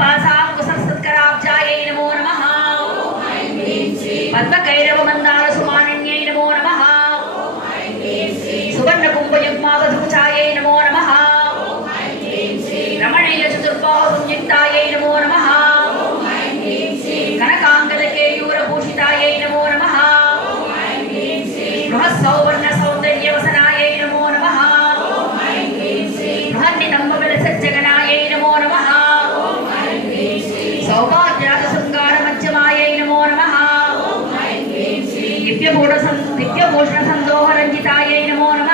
పాసాముఖ సత్కరాబ్జాయై నమో నమ. పద్మకైరవ మందార సౌభాగ్యాత శృంగార మధ్యమాయై నమో. నమ నిత్యభూషణ సందోహ రంజితాయై నమో నమ.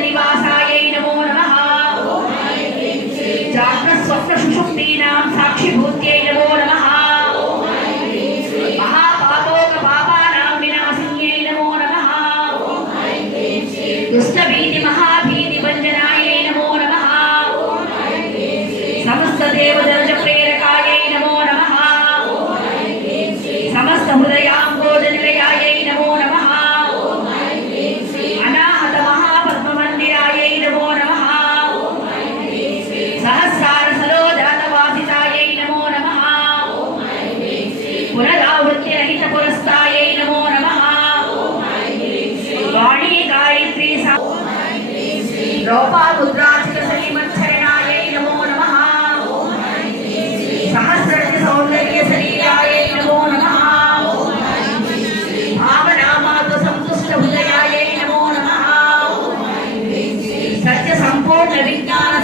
నివాసాయై నమో నమః జాగ్ర స్వప్న సుషుప్తీనాం సాక్షిభూత్యై నమో నమః మహాపాతోక పాపానాం వినాశిన్యై నమో నమః దుష్టభీతి మహాభీతి వంజనాయై నమో నమః సమస్త దేవదల ద్రౌపాముద్రాచిత శ్రీమచ్చరణాయ నమో నమ సహస్రతి సౌందర్య శరీరాయ నమో నమ భావనామాతో సంతుష్ట సంపూర్ణ విజ్ఞాన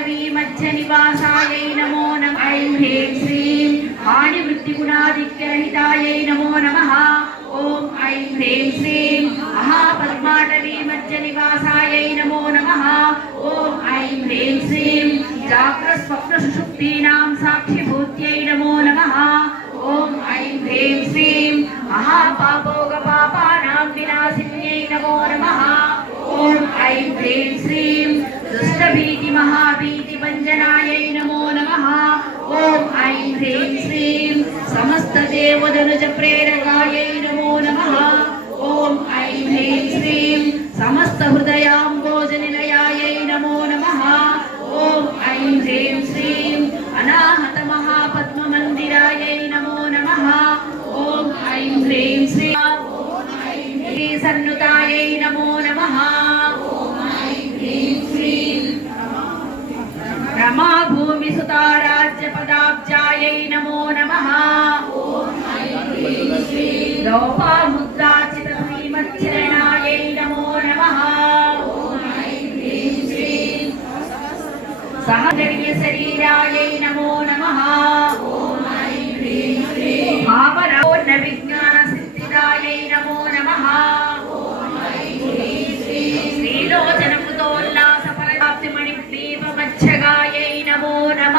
మాధవీ మధ్య నివాసాయై నమో నమ. ఐం హ్రీం శ్రీం ఆణివృత్తిగుణాదిత్యహితాయై నమో నమ. ఓం ఐం హ్రీం శ్రీం మహాపద్మాటవీ మధ్య నివాసాయై నమో నమ. ఓం ఐం హ్రీం శ్రీం జాగ్రస్వప్నసుషుప్తీనాం సాక్షిభూత్యై నమో నమ. ఓం ఐం హ్రీం శ్రీం మహాపాపో సమస్త హృదయాంబోజనిలయాయై నమో నమ. ఓం ఐం హ్రీం శ్రీం అనాహత మహాపద్మమందిరాయై నమో నమ. ఓం ఐం హ్రీం శ్రీ సన్నుతాయై నమో నమ. రమా భూమి సుతారాజ్య పదాబ్జాయై నమో నమ. గౌపా సహజరియ శరీరాయై నమో నమ. భావనోర్ణ విజ్ఞాన సిద్ధిదాయై నమో నమ. శ్రీలోచనముదోల్లాసఫలప్తిమణి దీపమచ్చగాయై నమో. నమ